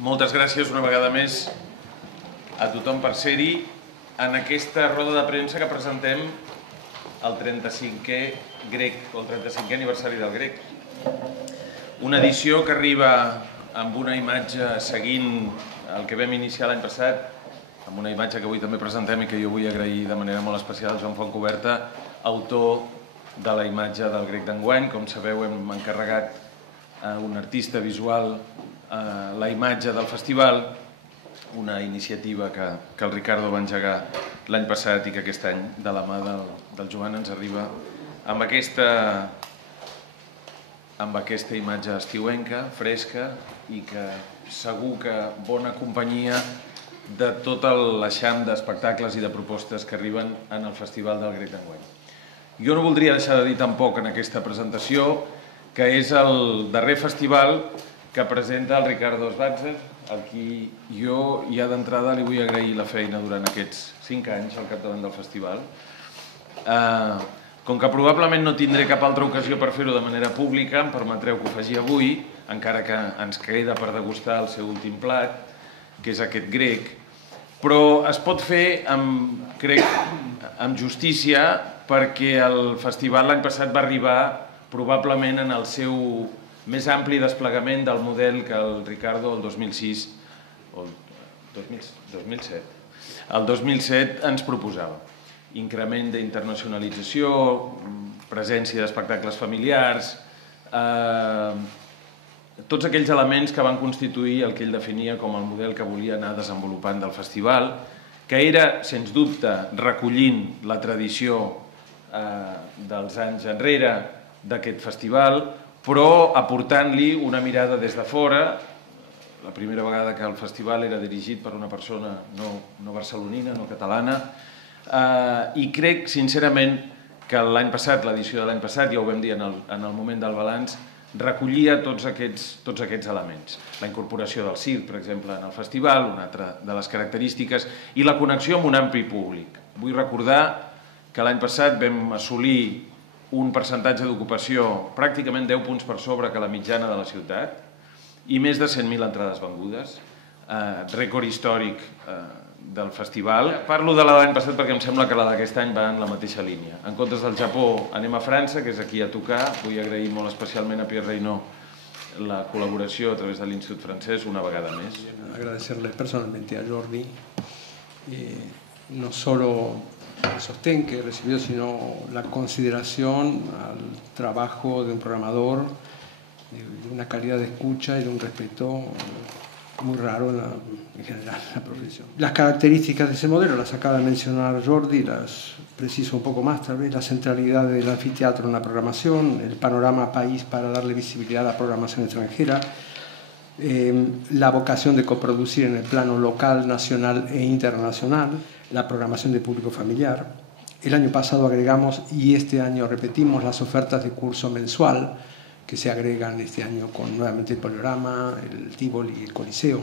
Moltes gràcies una vegada més a tothom per ser-hi en aquesta roda de premsa que presentem el 35è grec, o el 35è aniversari del grec. Una edició que arriba amb una imatge seguint el que vam iniciar l'any passat, amb una imatge que avui també presentem i que jo vull agrair de manera molt especial a Joan Fontcoberta, autor de la imatge del grec d'enguany. Com sabeu, hem encarregat a un artista visual la imatge del festival, una iniciativa que el Ricardo va engegar l'any passat i que aquest any, de la mà del Joan, ens arriba amb aquesta imatge estiuenca, fresca, i que segur que bona companyia de tot l'eixam d'espectacles i de propostes que arriben en el Festival del Grec d'enguany. Jo no voldria deixar de dir tampoc en aquesta presentació que és el darrer festival que presenta el Ricardo Sbatzer, a qui jo ja d'entrada li vull agrair la feina durant aquests 5 anys al capdavant del festival. Com que probablement no tindré cap altra ocasió per fer-ho de manera pública, em permetreu que ho faci avui, encara que ens queda per degustar el seu últim plat, que és aquest grec, però es pot fer, crec, amb justícia, perquè el festival l'any passat va arribar probablement en el seu més ampli desplegament del model que el Ricardo el 2006 o el 2007 ens proposava. Increment d'internacionalització, presència d'espectacles familiars, tots aquells elements que van constituir el que ell definia com el model que volia anar desenvolupant del festival, que era, sens dubte, recollint la tradició dels anys enrere d'aquest festival, però aportant-li una mirada des de fora. La primera vegada que el festival era dirigit per una persona no barcelonina, no catalana, i crec, sincerament, que l'any passat, l'edició de l'any passat, ja ho vam dir en el moment del balanç, recollia tots aquests elements. La incorporació del circ, per exemple, en el festival, una altra de les característiques, i la connexió amb un ampli públic. Vull recordar que l'any passat vam assolir un percentatge d'ocupació pràcticament 10 punts per sobre que la mitjana de la ciutat i més de 100.000 entrades vengudes, rècord històric del festival. Parlo de la de l'any passat perquè em sembla que la d'aquest any va en la mateixa línia. En comptes del Japó anem a França, que és aquí a tocar. Vull agrair molt especialment a Pierre Reynaud la col·laboració a través de l'Institut Francès una vegada més. Agradecerle personalmente a Jordi no solo el sostén que recibió, sino la consideración al trabajo de un programador, de una calidad de escucha y de un respeto muy raro en general en la profesión. Las características de ese modelo las acaba de mencionar Jordi, las preciso un poco más tal vez: la centralidad del anfiteatro en la programación, el panorama país para darle visibilidad a la programación extranjera, la vocación de coproducir en el plano local, nacional e internacional, la programación de público familiar. El año pasado agregamos y este año repetimos las ofertas de curso mensual que se agregan este año con nuevamente el Poliorama, el Tivoli y el Coliseo.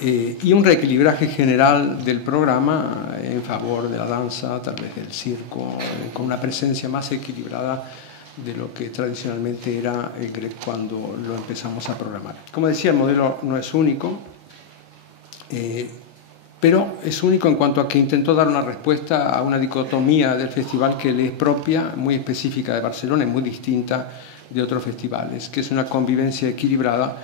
Y un reequilibraje general del programa en favor de la danza, tal vez del circo, con una presencia más equilibrada de lo que tradicionalmente era el grec cuando lo empezamos a programar. Como decía, el modelo no es único, pero es único en cuanto a que intentó dar una respuesta a una dicotomía del festival que le es propia, muy específica de Barcelona y muy distinta de otros festivales, que es una convivencia equilibrada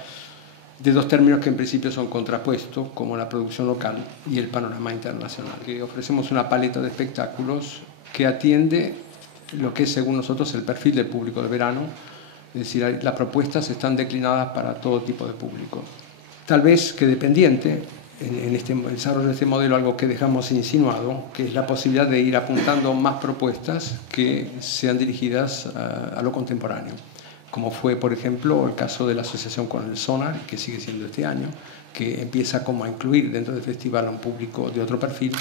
de dos términos que en principio son contrapuestos, como la producción local y el panorama internacional. Que ofrecemos una paleta de espectáculos que atiende lo que es, según nosotros, el perfil del público de verano, es decir, las propuestas están declinadas para todo tipo de público. Tal vez que dependiente en este desarrollo de este modelo algo que dejamos insinuado, que es la posibilidad de ir apuntando más propuestas que sean dirigidas a lo contemporáneo, como fue, por ejemplo, el caso de la asociación con el Sonar, que sigue siendo este año, que empieza como a incluir dentro del festival a un público de otro perfil,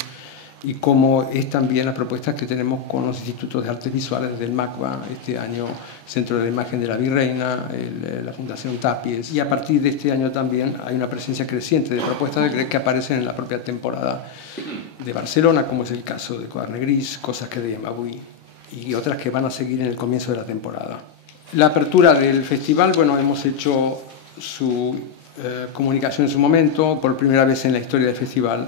y como es también las propuestas que tenemos con los institutos de artes visuales del MACBA, este año Centro de la Imagen de la Virreina, la Fundación Tapies, y a partir de este año también hay una presencia creciente de propuestas que aparecen en la propia temporada de Barcelona, como es el caso de Quaderne Gris, Cosas que deien avui, y otras que van a seguir en el comienzo de la temporada. La apertura del festival, bueno, hemos hecho su comunicación en su momento. Por primera vez en la historia del festival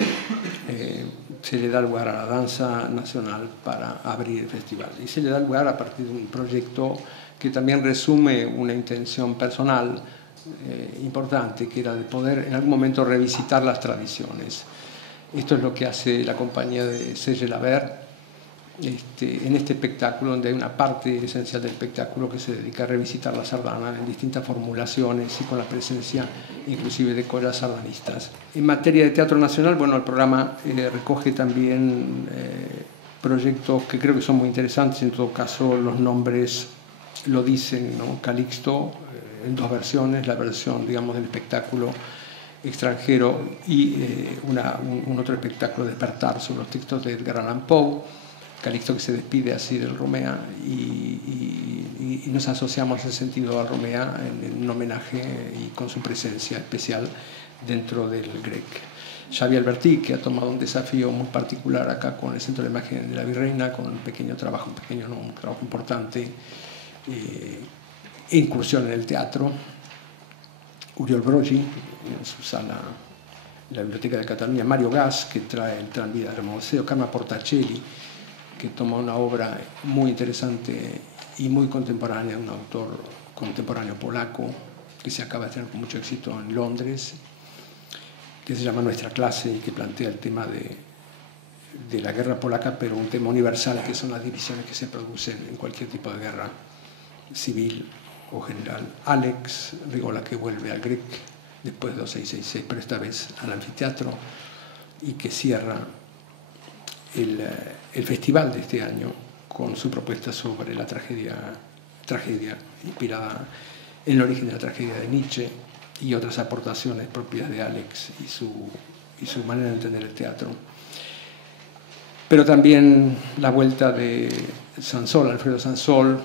se le da lugar a la danza nacional para abrir el festival. Y se le da lugar a partir de un proyecto que también resume una intención personal importante, que era de poder en algún momento revisitar las tradiciones. Esto es lo que hace la compañía de Serge Labert en este espectáculo, donde hay una parte esencial del espectáculo que se dedica a revisitar la sardana en distintas formulaciones y con la presencia inclusive de coras sardanistas. En materia de teatro nacional, bueno, el programa recoge también proyectos que creo que son muy interesantes. En todo caso, los nombres lo dicen, ¿no? Calixto, en dos versiones, la versión, digamos, del espectáculo extranjero y un otro espectáculo, Despertar, sobre los textos de Edgar Allan Poe. Calixto que se despide así del Romea y nos asociamos en ese sentido al Romea en un homenaje y con su presencia especial dentro del Grec. Xavi Albertí, que ha tomado un desafío muy particular acá con el Centro de Imagen de la Virreina, con un pequeño trabajo, un trabajo importante, incursión en el teatro. Uriol Brogi, en su sala, la Biblioteca de Cataluña. Mario Gas, que trae el Tranvía del Museo. Carmen Portacelli, que toma una obra muy interesante y muy contemporánea, un autor contemporáneo polaco que se acaba de tener con mucho éxito en Londres, que se llama Nuestra clase y que plantea el tema de la guerra polaca, pero un tema universal, que son las divisiones que se producen en cualquier tipo de guerra civil o general. Alex Rigola, que vuelve al Grec después de 2666, pero esta vez al anfiteatro, y que cierra el festival de este año con su propuesta sobre la tragedia inspirada en el origen de la tragedia de Nietzsche y otras aportaciones propias de Alex y su manera de entender el teatro. Pero también la vuelta de Sansol, Alfredo Sansol,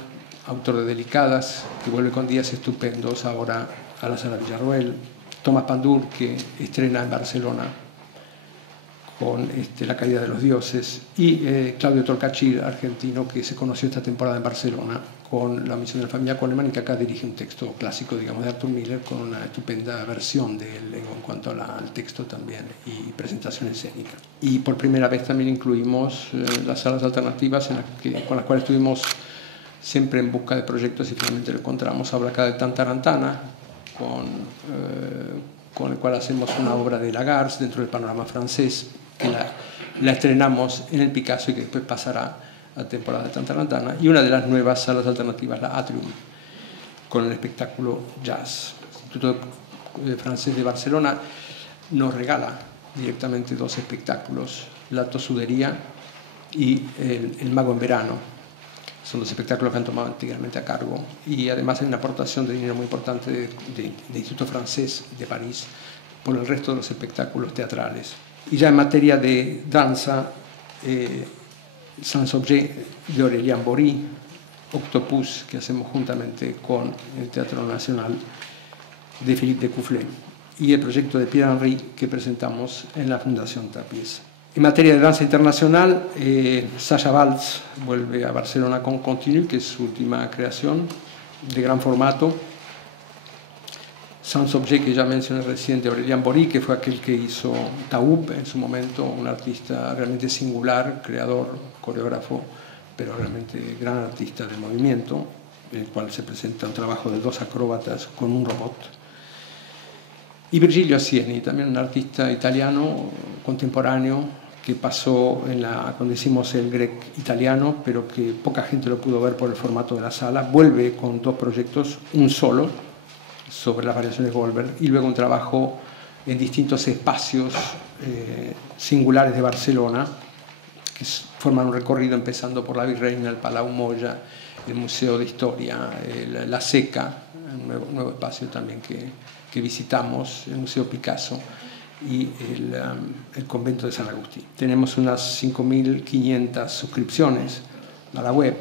autor de Delicadas, que vuelve con días estupendos ahora a la Sala Villarroel. Tomás Pandur, que estrena en Barcelona con La caída de los dioses, y Claudio Tolcachir, argentino, que se conoció esta temporada en Barcelona con La misión de la familia Coleman, y que acá dirige un texto clásico, digamos, de Arthur Miller, con una estupenda versión de él en cuanto al texto también y presentación escénica. Y por primera vez también incluimos las salas alternativas con las cuales estuvimos siempre en busca de proyectos y finalmente lo encontramos. Habla acá de Tantarantana, con el cual hacemos una obra de Lagarce dentro del panorama francés, que la estrenamos en el Picasso y que después pasará a temporada de Tantarantana, y una de las nuevas salas alternativas, la Atrium, con el espectáculo Jazz. El Instituto Francés de Barcelona nos regala directamente dos espectáculos, La Tosudería y El Mago en Verano. Son dos espectáculos que han tomado íntegramente a cargo, y además hay una aportación de dinero muy importante del Instituto Francés de París por el resto de los espectáculos teatrales. Y ya en materia de danza, Sans Objet de Aurélien Bory, Octopus, que hacemos juntamente con el Teatro Nacional de Philippe Decoufflet, y el proyecto de Pierre Henry, que presentamos en la Fundación Tapies. En materia de danza internacional, Sasha Waltz vuelve a Barcelona con Continu, que es su última creación de gran formato. Sans Objet, que ya mencioné recién, de Aurélien Bory, que fue aquel que hizo Taub en su momento, un artista realmente singular, creador, coreógrafo, pero realmente gran artista del movimiento, en el cual se presenta un trabajo de dos acróbatas con un robot. Y Virgilio Sieni, también un artista italiano contemporáneo, que pasó cuando hicimos el Grec italiano, pero que poca gente lo pudo ver por el formato de la sala. Vuelve con dos proyectos, un solo, sobre las variaciones Goldberg, y luego un trabajo en distintos espacios singulares de Barcelona, que forman un recorrido empezando por la Virreina, el Palau Moya, el Museo de Historia, la Seca, un nuevo espacio también que visitamos, el Museo Picasso y el Convento de San Agustín. Tenemos unas 5.500 suscripciones a la web.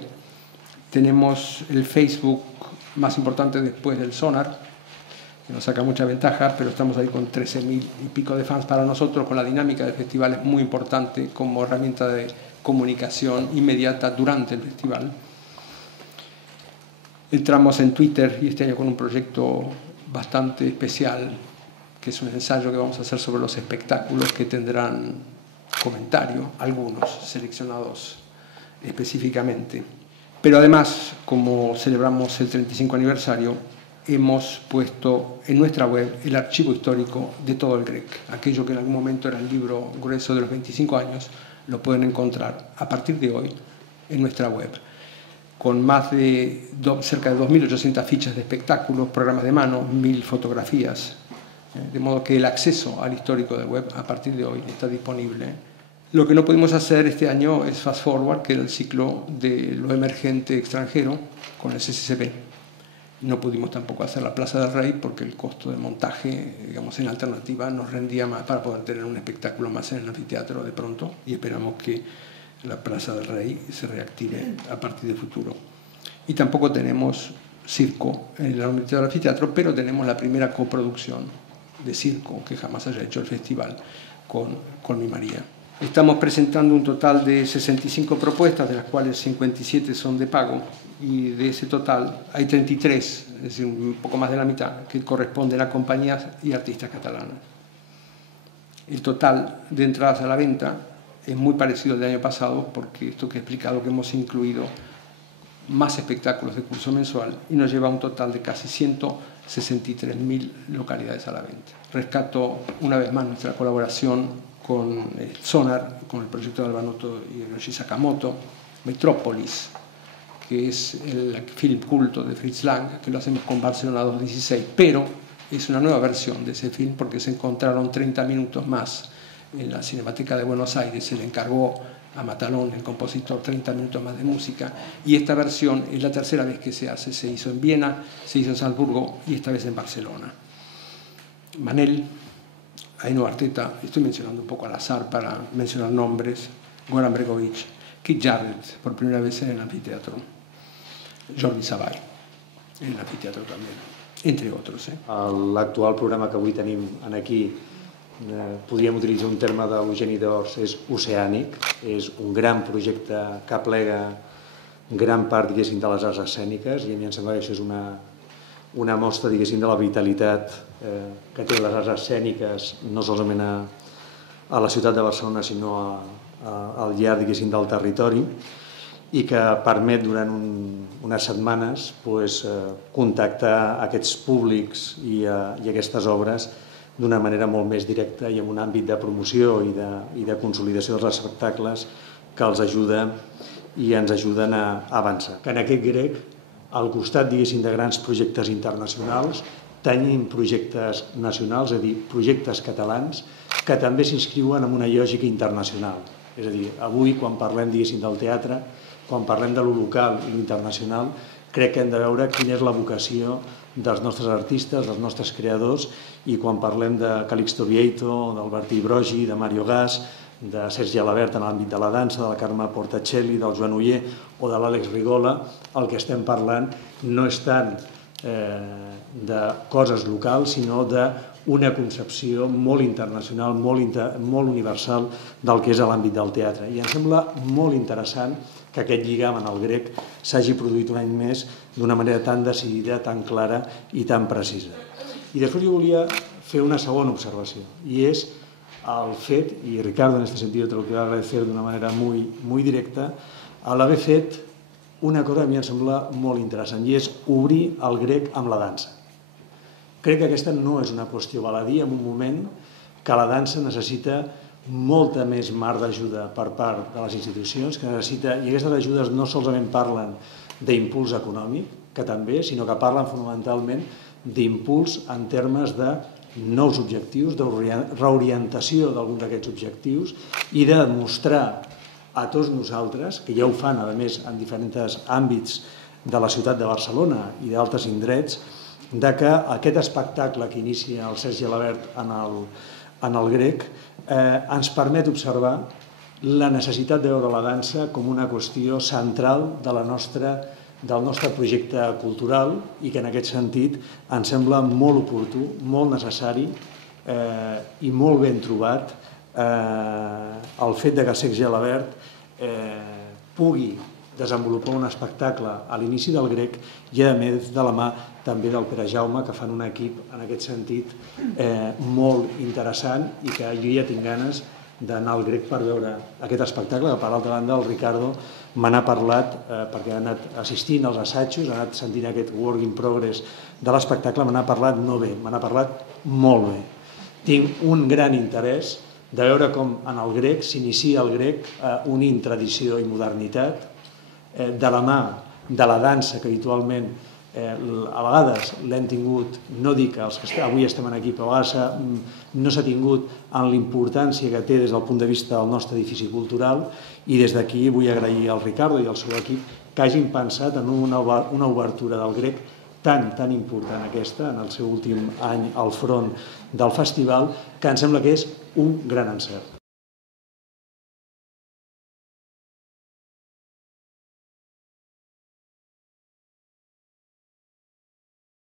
Tenemos el Facebook más importante después del Sonar, que nos saca mucha ventaja, pero estamos ahí con 13.000 y pico de fans. Para nosotros, con la dinámica del festival, es muy importante como herramienta de comunicación inmediata durante el festival. Entramos en Twitter y este año con un proyecto bastante especial que es un ensayo que vamos a hacer sobre los espectáculos que tendrán comentarios, algunos seleccionados específicamente. Pero además, como celebramos el 35 aniversario, hemos puesto en nuestra web el archivo histórico de todo el GREC. Aquello que en algún momento era el libro grueso de los 25 años, lo pueden encontrar a partir de hoy en nuestra web, con más de cerca de 2.800 fichas de espectáculos, programas de mano, 1.000 fotografías, de modo que el acceso al histórico de web a partir de hoy está disponible. Lo que no pudimos hacer este año es Fast Forward, que era el ciclo de lo emergente extranjero con el CCCB. No pudimos tampoco hacer la Plaza del Rey porque el costo de montaje, digamos, en alternativa nos rendía más para poder tener un espectáculo más en el anfiteatro de pronto, y esperamos que la Plaza del Rey se reactive a partir del futuro. Y tampoco tenemos circo en el anfiteatro, pero tenemos la primera coproducción de circo que jamás haya hecho el festival con Mi María. Estamos presentando un total de 65 propuestas, de las cuales 57 son de pago, y de ese total hay 33, es decir, un poco más de la mitad, que corresponden a compañías y artistas catalanas. El total de entradas a la venta es muy parecido al del año pasado, porque esto que he explicado, que hemos incluido más espectáculos de curso mensual, y nos lleva a un total de casi 163.000 localidades a la venta. Rescato una vez más nuestra colaboración con Sonar, con el proyecto de Albanoto y Yoshi Sakamoto, Metrópolis, que es el film culto de Fritz Lang, que lo hacemos con Barcelona 216, pero es una nueva versión de ese film porque se encontraron 30 minutos más en la Cinemateca de Buenos Aires. Se le encargó a Matalón, el compositor, 30 minutos más de música, y esta versión es la tercera vez que se hace. Se hizo en Viena, se hizo en Salzburgo y esta vez en Barcelona. Manel, Ainhoa Arteta, estoy mencionando un poco al azar para mencionar nombres, Goran Bregovic, Keith Jarrett, por primera vez en el anfiteatro, Jordi Savall, en el anfiteatro también, entre otros. L'actual programa que avui tenim aquí, podríem utilitzar un terme d'Eugeni d'Ors, és oceànic, és un gran projecte que aplega gran part, diguéssim, de les arts escèniques, i a mi em sembla que això és una mostra, diguéssim, de la vitalitat que té les arts escèniques, no solament a la ciutat de Barcelona, sinó al llarg, diguéssim, del territori, i que permet durant unes setmanes contactar aquests públics i aquestes obres d'una manera molt més directa i amb un àmbit de promoció i de consolidació dels espectacles que els ajuda i ens ajuden a avançar. Que en aquest grec, al costat, diguéssim, de grans projectes internacionals, tenim projectes nacionals, és a dir, projectes catalans, que també s'inscriuen en una lògica internacional. És a dir, avui, quan parlem, diguéssim, del teatre, quan parlem de lo local i lo internacional, crec que hem de veure quina és la vocació dels nostres artistes, dels nostres creadors, i quan parlem de Calixto Vieito, d'Albertí Brogi, de Mario Gas, de Sergi Alabert en l'àmbit de la dansa, de la Carme Portacelli, del Joan Oller o de l'Àlex Rigola, el que estem parlant no és tant de coses locals, sinó d'una concepció molt internacional, molt universal del que és l'àmbit del teatre. I em sembla molt interessant que aquest lligam en el grec s'hagi produït un any més d'una manera tan decidida, tan clara i tan precisa. I després jo volia fer una segona observació, i és el fet, y Ricardo en este sentido te lo quiero agradecer de una manera muy directa, al haver fet una cosa que a mi em sembla molt interessant, i és obrir el grec amb la dansa. Crec que aquesta no és una qüestió baladí en un moment que la dansa necessita molta més mar d'ajuda per part de les institucions, que necessita, i aquestes ajudes no solament parlen d'impuls econòmic, que també, sinó que parlen fonamentalment d'impuls en termes de nous objectius, de reorientació d'alguns d'aquests objectius i de demostrar a tots nosaltres, que ja ho fan, a més, en diferents àmbits de la ciutat de Barcelona i d'altres indrets, que aquest espectacle que inicia el Sergi Alabert en el grec ens permet observar la necessitat de veure la dansa com una qüestió central del nostre projecte cultural, i que en aquest sentit ens sembla molt oportú, molt necessari i molt ben trobat el fet que Sergi Alabert pugui desenvolupar un espectacle a l'inici del grec i, a més, de la mà també del Pere Jaume, que fan un equip, en aquest sentit, molt interessant i que jo ja tinc ganes d'anar al grec per veure aquest espectacle, que per l'altra banda el Ricardo me n'ha parlat, perquè ha anat assistint als assajos, ha anat sentint aquest work in progress de l'espectacle, me n'ha parlat no bé, me n'ha parlat molt bé. Tinc un gran interès de veure com en el grec s'inicia el grec unint tradició i modernitat, de la mà de la dansa que habitualment a vegades l'hem tingut, no dic els que avui estem aquí, però a vegades no s'ha tingut en l'importància que té des del punt de vista del nostre edifici cultural, i des d'aquí vull agrair al Ricardo i al seu equip que hagin pensat en una obertura del grec tan important aquesta, en el seu últim any al front del festival, que em sembla que és un gran encert.